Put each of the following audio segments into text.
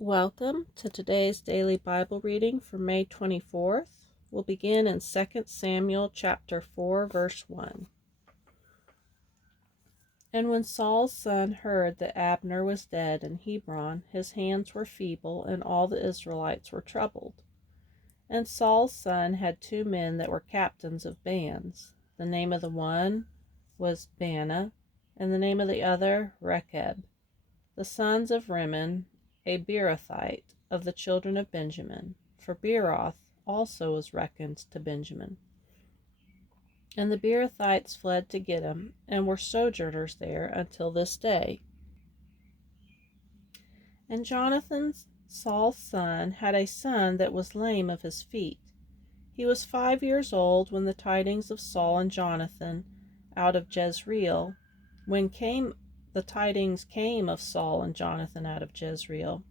Welcome to today's daily Bible reading for May 24th. We'll begin in 2 Samuel chapter 4, verse 1. And when Saul's son heard that Abner was dead in Hebron, his hands were feeble, and all the Israelites were troubled. And Saul's son had two men that were captains of bands. The name of the one was Baanah, and the name of the other Rechab, the sons of Rimmon, a Beerothite, of the children of Benjamin, for Beeroth also was reckoned to Benjamin. And the Beerothites fled to Gittim, and were sojourners there until this day. And Jonathan, Saul's son, had a son that was lame of his feet. He was 5 years old when the tidings of Saul and Jonathan out of Jezreel, the tidings came of Saul and Jonathan out of Jezreel.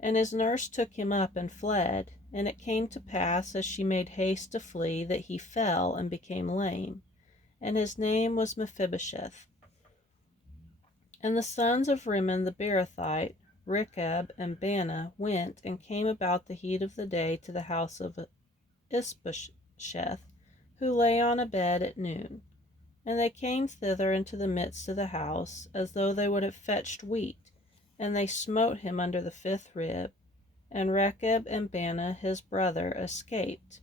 And his nurse took him up and fled. And it came to pass, as she made haste to flee, that he fell and became lame. And his name was Mephibosheth. And the sons of Rimmon the Beerothite, Rechab and Baanah, went and came about the heat of the day to the house of Ishbosheth, who lay on a bed at noon. And they came thither into the midst of the house, as though they would have fetched wheat. And they smote him under the fifth rib. And Rechab and Baanah his brother escaped.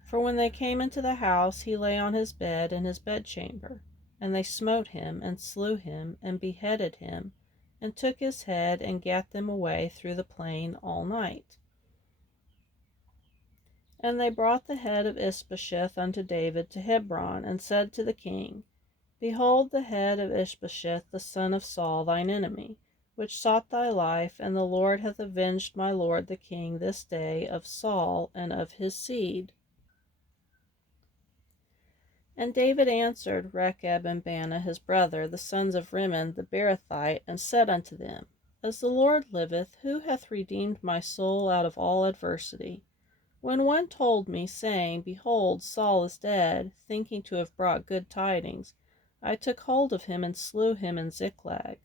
For when they came into the house, he lay on his bed in his bedchamber. And they smote him, and slew him, and beheaded him, and took his head, and gat them away through the plain all night. And they brought the head of Ishbosheth unto David to Hebron, and said to the king, Behold the head of Ishbosheth the son of Saul thine enemy, which sought thy life, and the Lord hath avenged my lord the king this day of Saul and of his seed. And David answered Rechab and Baanah his brother, the sons of Rimmon the Beerothite, and said unto them, As the Lord liveth, who hath redeemed my soul out of all adversity? When one told me, saying, Behold, Saul is dead, thinking to have brought good tidings, I took hold of him and slew him in Ziklag.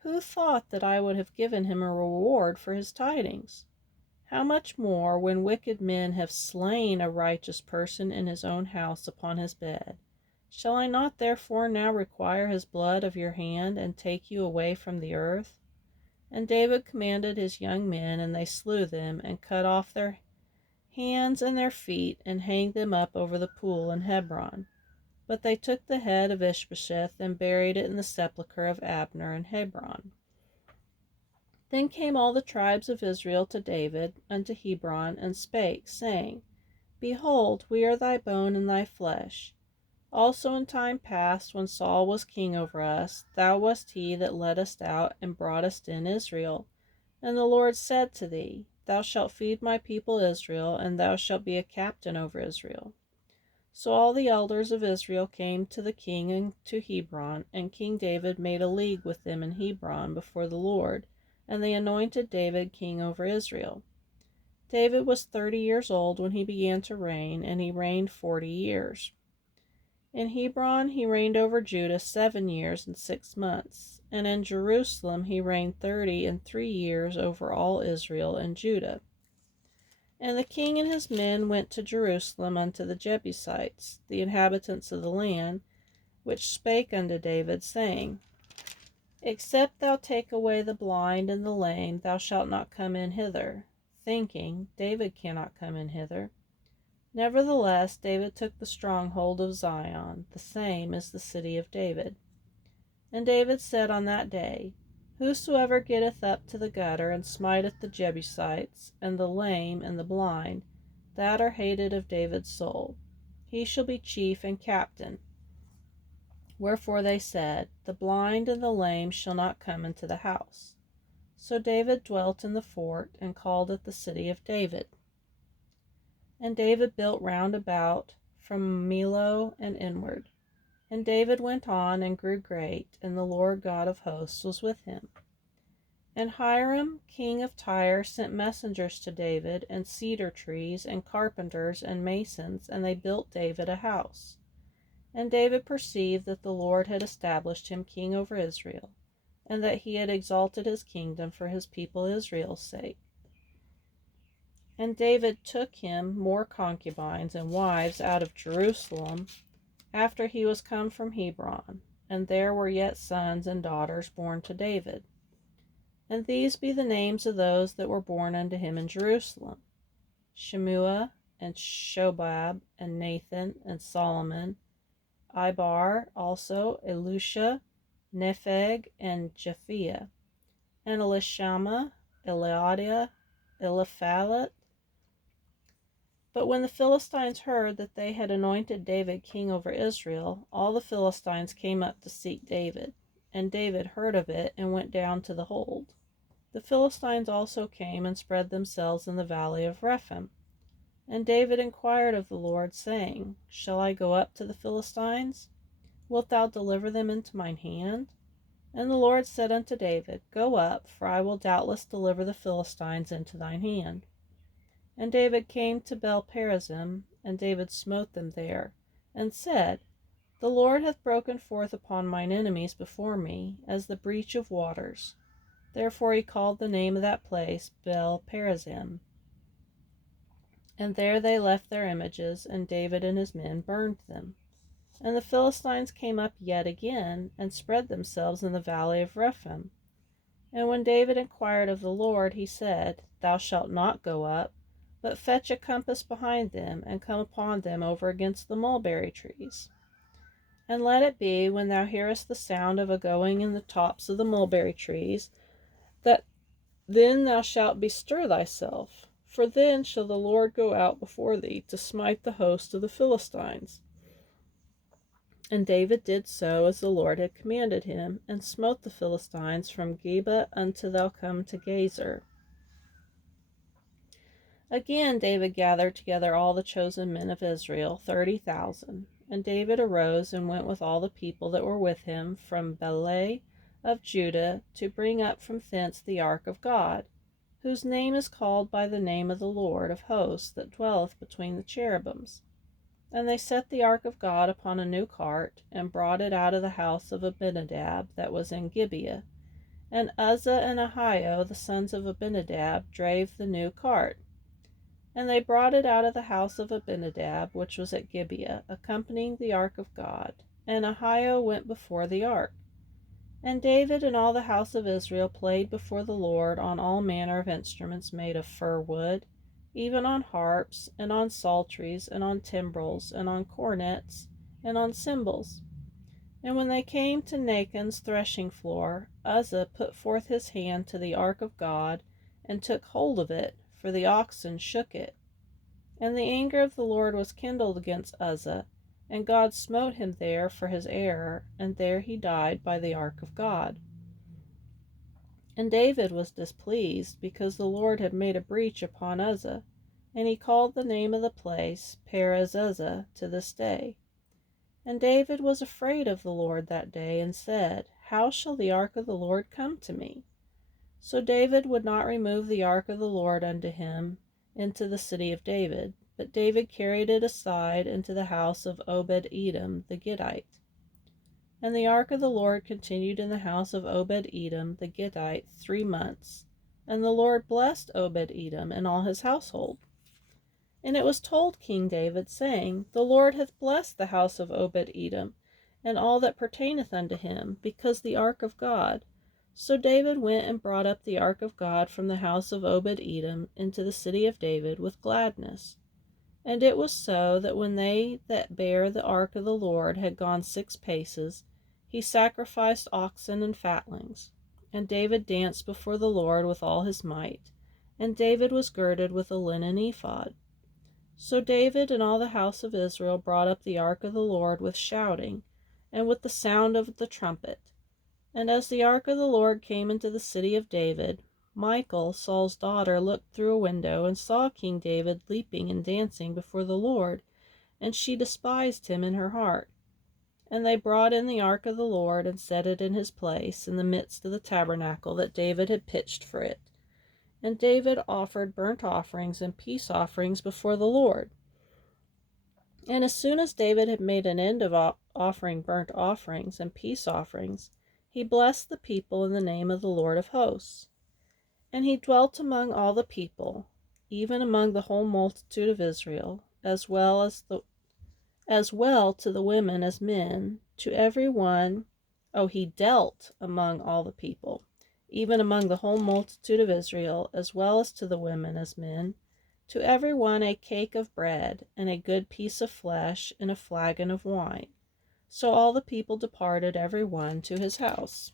Who thought that I would have given him a reward for his tidings? How much more, when wicked men have slain a righteous person in his own house upon his bed? Shall I not therefore now require his blood of your hand, and take you away from the earth? And David commanded his young men, and they slew them, and cut off their hands and their feet, and hanged them up over the pool in Hebron. But they took the head of Ishbosheth, and buried it in the sepulchre of Abner in Hebron. Then came all the tribes of Israel to David unto Hebron, and spake, saying, Behold, we are thy bone and thy flesh. Also in time past, when Saul was king over us, thou wast he that led us out and broughtest in Israel. And the Lord said to thee, Thou shalt feed my people Israel, and thou shalt be a captain over Israel. So all the elders of Israel came to the king and to Hebron, and King David made a league with them in Hebron before the Lord, and they anointed David king over Israel. David was 30 years old when he began to reign, and he reigned 40 years. In Hebron he reigned over Judah 7 years and 6 months, and in Jerusalem he reigned 30 years over all Israel and Judah. And the king and his men went to Jerusalem unto the Jebusites, the inhabitants of the land, which spake unto David, saying, Except thou take away the blind and the lame, thou shalt not come in hither, thinking, David cannot come in hither. Nevertheless, David took the stronghold of Zion, the same is the city of David. And David said on that day, Whosoever getteth up to the gutter, and smiteth the Jebusites, and the lame, and the blind, that are hated of David's soul, he shall be chief and captain. Wherefore they said, The blind and the lame shall not come into the house. So David dwelt in the fort, and called it the city of David. And David built round about from Millo and inward. And David went on and grew great, and the Lord God of hosts was with him. And Hiram, king of Tyre, sent messengers to David, and cedar trees, and carpenters, and masons, and they built David a house. And David perceived that the Lord had established him king over Israel, and that he had exalted his kingdom for his people Israel's sake. And David took him more concubines and wives out of Jerusalem after he was come from Hebron, and there were yet sons and daughters born to David. And these be the names of those that were born unto him in Jerusalem: Shemua, and Shobab, and Nathan, and Solomon, Ibar also, Elisha, Nepheg, and Japhiah, and Elishama, Eliada, Eliphalet. But when the Philistines heard that they had anointed David king over Israel, all the Philistines came up to seek David. And David heard of it, and went down to the hold. The Philistines also came and spread themselves in the valley of Rephaim. And David inquired of the Lord, saying, Shall I go up to the Philistines? Wilt thou deliver them into mine hand? And the Lord said unto David, Go up, for I will doubtless deliver the Philistines into thine hand. And David came to Baal-perazim, and David smote them there, and said, The Lord hath broken forth upon mine enemies before me, as the breach of waters. Therefore he called the name of that place Baal-perazim. And there they left their images, and David and his men burned them. And the Philistines came up yet again, and spread themselves in the valley of Rephaim. And when David inquired of the Lord, he said, Thou shalt not go up, but fetch a compass behind them, and come upon them over against the mulberry trees. And let it be, when thou hearest the sound of a going in the tops of the mulberry trees, that then thou shalt bestir thyself, for then shall the Lord go out before thee to smite the host of the Philistines. And David did so as the Lord had commanded him, and smote the Philistines from Geba unto thou come to Gezer. Again David gathered together all the chosen men of Israel, 30,000. And David arose and went with all the people that were with him from Baalah of Judah, to bring up from thence the ark of God, whose name is called by the name of the Lord of hosts, that dwelleth between the cherubims. And they set the ark of God upon a new cart, and brought it out of the house of Abinadab that was in Gibeah. And Uzzah and Ahio, the sons of Abinadab, drave the new cart. And they brought it out of the house of Abinadab, which was at Gibeah, accompanying the ark of God. And Ahio went before the ark. And David and all the house of Israel played before the Lord on all manner of instruments made of fir wood, even on harps, and on psalteries, and on timbrels, and on cornets, and on cymbals. And when they came to Nachon's threshing floor, Uzzah put forth his hand to the ark of God, and took hold of it, for the oxen shook it. And the anger of the Lord was kindled against Uzzah, and God smote him there for his error, and there he died by the ark of God. And David was displeased, because the Lord had made a breach upon Uzzah, and he called the name of the place Perez-Uzzah to this day. And David was afraid of the Lord that day, and said, How shall the ark of the Lord come to me? So David would not remove the ark of the Lord unto him into the city of David, but David carried it aside into the house of Obed-Edom the Gittite. And the ark of the Lord continued in the house of Obed-Edom the Gittite 3 months. And the Lord blessed Obed-Edom and all his household. And it was told King David, saying, The Lord hath blessed the house of Obed-Edom, and all that pertaineth unto him, because the ark of God. So David went and brought up the ark of God from the house of Obed-Edom into the city of David with gladness. And it was so, that when they that bare the ark of the Lord had gone 6 paces, he sacrificed oxen and fatlings. And David danced before the Lord with all his might, and David was girded with a linen ephod. So David and all the house of Israel brought up the ark of the Lord with shouting, and with the sound of the trumpet. And as the ark of the Lord came into the city of David, Michal, Saul's daughter, looked through a window, and saw King David leaping and dancing before the Lord, and she despised him in her heart. And they brought in the ark of the Lord, and set it in his place, in the midst of the tabernacle that David had pitched for it. And David offered burnt offerings and peace offerings before the Lord. And as soon as David had made an end of offering burnt offerings and peace offerings, He blessed the people in the name of the Lord of hosts. And he dwelt among all the people, even among the whole multitude of Israel, as well to the women as men, to every one. He dealt among all the people, even among the whole multitude of Israel, as well as to the women as men, to every one a cake of bread, and a good piece of flesh, and a flagon of wine. So all the people departed, every one to his house.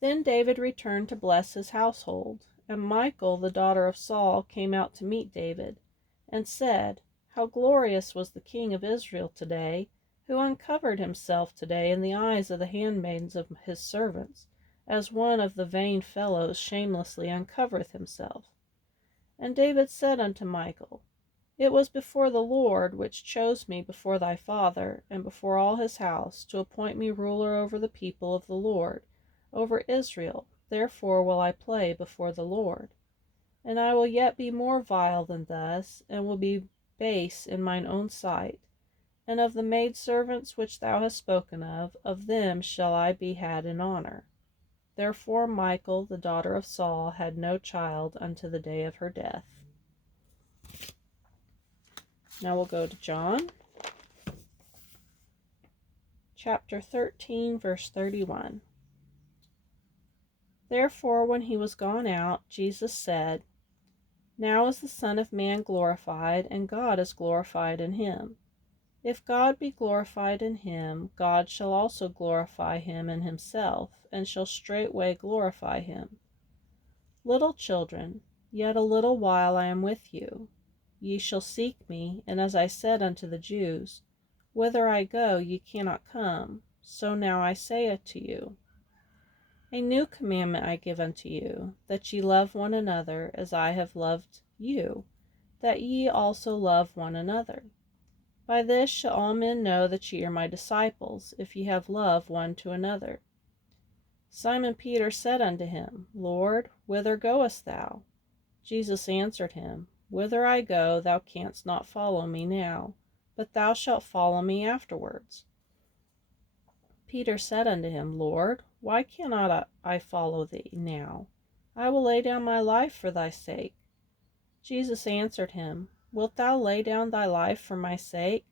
Then David returned to bless his household, and Michal, the daughter of Saul, came out to meet David, and said, How glorious was the king of Israel today, who uncovered himself today in the eyes of the handmaidens of his servants, as one of the vain fellows shamelessly uncovereth himself. And David said unto Michal, It was before the Lord which chose me before thy father, and before all his house, to appoint me ruler over the people of the Lord, over Israel. Therefore will I play before the Lord. And I will yet be more vile than thus, and will be base in mine own sight. And of the maidservants which thou hast spoken of them shall I be had in honor. Therefore Michal, the daughter of Saul, had no child unto the day of her death. Now we'll go to John, chapter 13, verse 31. Therefore, when he was gone out, Jesus said, Now is the Son of Man glorified, and God is glorified in him. If God be glorified in him, God shall also glorify him in himself, and shall straightway glorify him. Little children, yet a little while I am with you. Ye shall seek me, and as I said unto the Jews, Whither I go, ye cannot come, so now I say unto you. A new commandment I give unto you, that ye love one another, as I have loved you, that ye also love one another. By this shall all men know that ye are my disciples, if ye have love one to another. Simon Peter said unto him, Lord, whither goest thou? Jesus answered him, Whither I go, thou canst not follow me now, but thou shalt follow me afterwards. Peter said unto him, Lord, why cannot I follow thee now? I will lay down my life for thy sake. Jesus answered him, Wilt thou lay down thy life for my sake?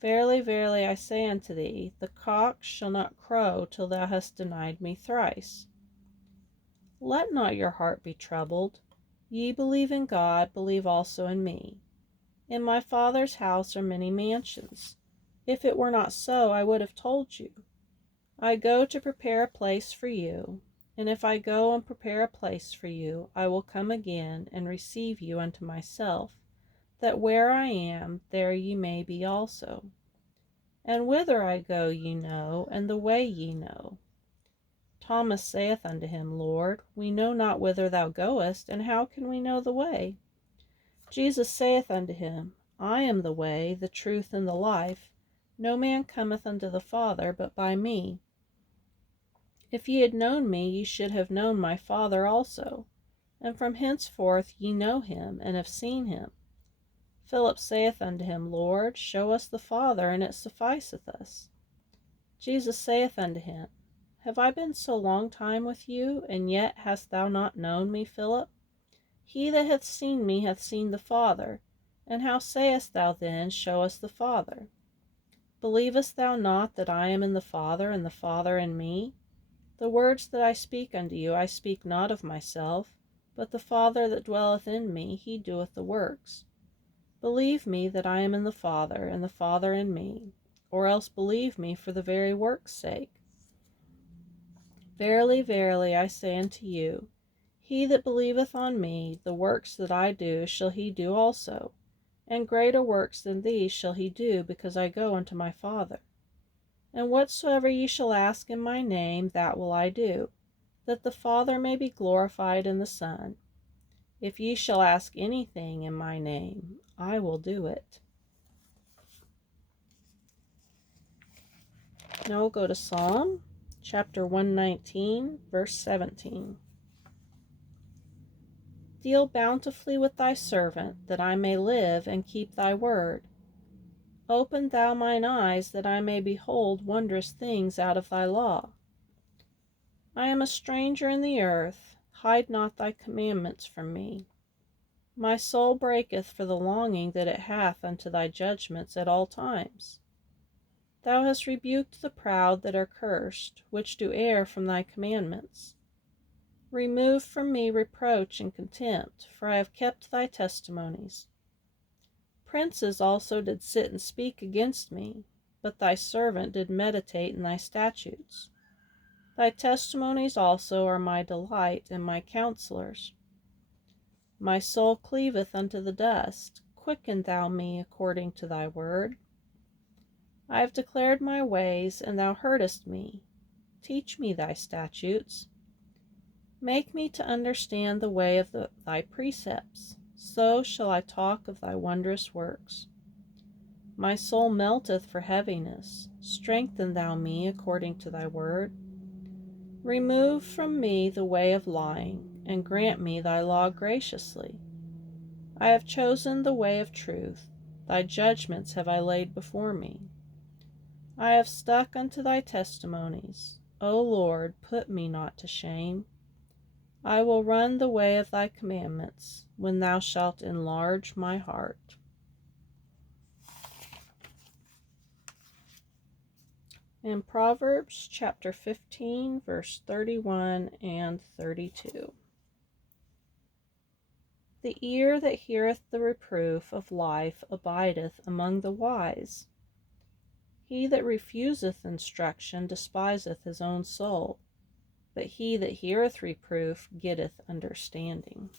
Verily, verily, I say unto thee, the cock shall not crow till thou hast denied me thrice. Let not your heart be troubled. Ye believe in God, believe also in me. In my Father's house are many mansions. If it were not so, I would have told you. I go to prepare a place for you, and if I go and prepare a place for you, I will come again and receive you unto myself, that where I am, there ye may be also. And whither I go ye know, and the way ye know. Thomas saith unto him, Lord, we know not whither thou goest, and how can we know the way? Jesus saith unto him, I am the way, the truth, and the life. No man cometh unto the Father but by me. If ye had known me, ye should have known my Father also. And from henceforth ye know him, and have seen him. Philip saith unto him, Lord, show us the Father, and it sufficeth us. Jesus saith unto him, Have I been so long time with you, and yet hast thou not known me, Philip? He that hath seen me hath seen the Father. And how sayest thou then, Show us the Father? Believest thou not that I am in the Father, and the Father in me? The words that I speak unto you, I speak not of myself, but the Father that dwelleth in me, he doeth the works. Believe me that I am in the Father, and the Father in me, or else believe me for the very work's sake. Verily, verily, I say unto you, he that believeth on me, the works that I do shall he do also, and greater works than these shall he do, because I go unto my Father. And whatsoever ye shall ask in my name, that will I do, that the Father may be glorified in the Son. If ye shall ask anything in my name, I will do it. Now we'll go to Psalm chapter 119, verse 17. Deal bountifully with thy servant, that I may live and keep thy word. Open thou mine eyes, that I may behold wondrous things out of thy law. I am a stranger in the earth, hide not thy commandments from me. My soul breaketh for the longing that it hath unto thy judgments at all times. Thou hast rebuked the proud that are cursed, which do err from thy commandments. Remove from me reproach and contempt, for I have kept thy testimonies. Princes also did sit and speak against me, but thy servant did meditate in thy statutes. Thy testimonies also are my delight and my counselors. My soul cleaveth unto the dust. Quicken thou me according to thy word. I have declared my ways, and thou heardest me. Teach me thy statutes. Make me to understand the way of thy precepts. So shall I talk of thy wondrous works. My soul melteth for heaviness. Strengthen thou me according to thy word. Remove from me the way of lying, and grant me thy law graciously. I have chosen the way of truth. Thy judgments have I laid before me. I have stuck unto thy testimonies. O Lord, put me not to shame. I will run the way of thy commandments, when thou shalt enlarge my heart. In Proverbs chapter 15, verse 31 and 32. The ear that heareth the reproof of life abideth among the wise. He that refuseth instruction despiseth his own soul, but he that heareth reproof getteth understanding.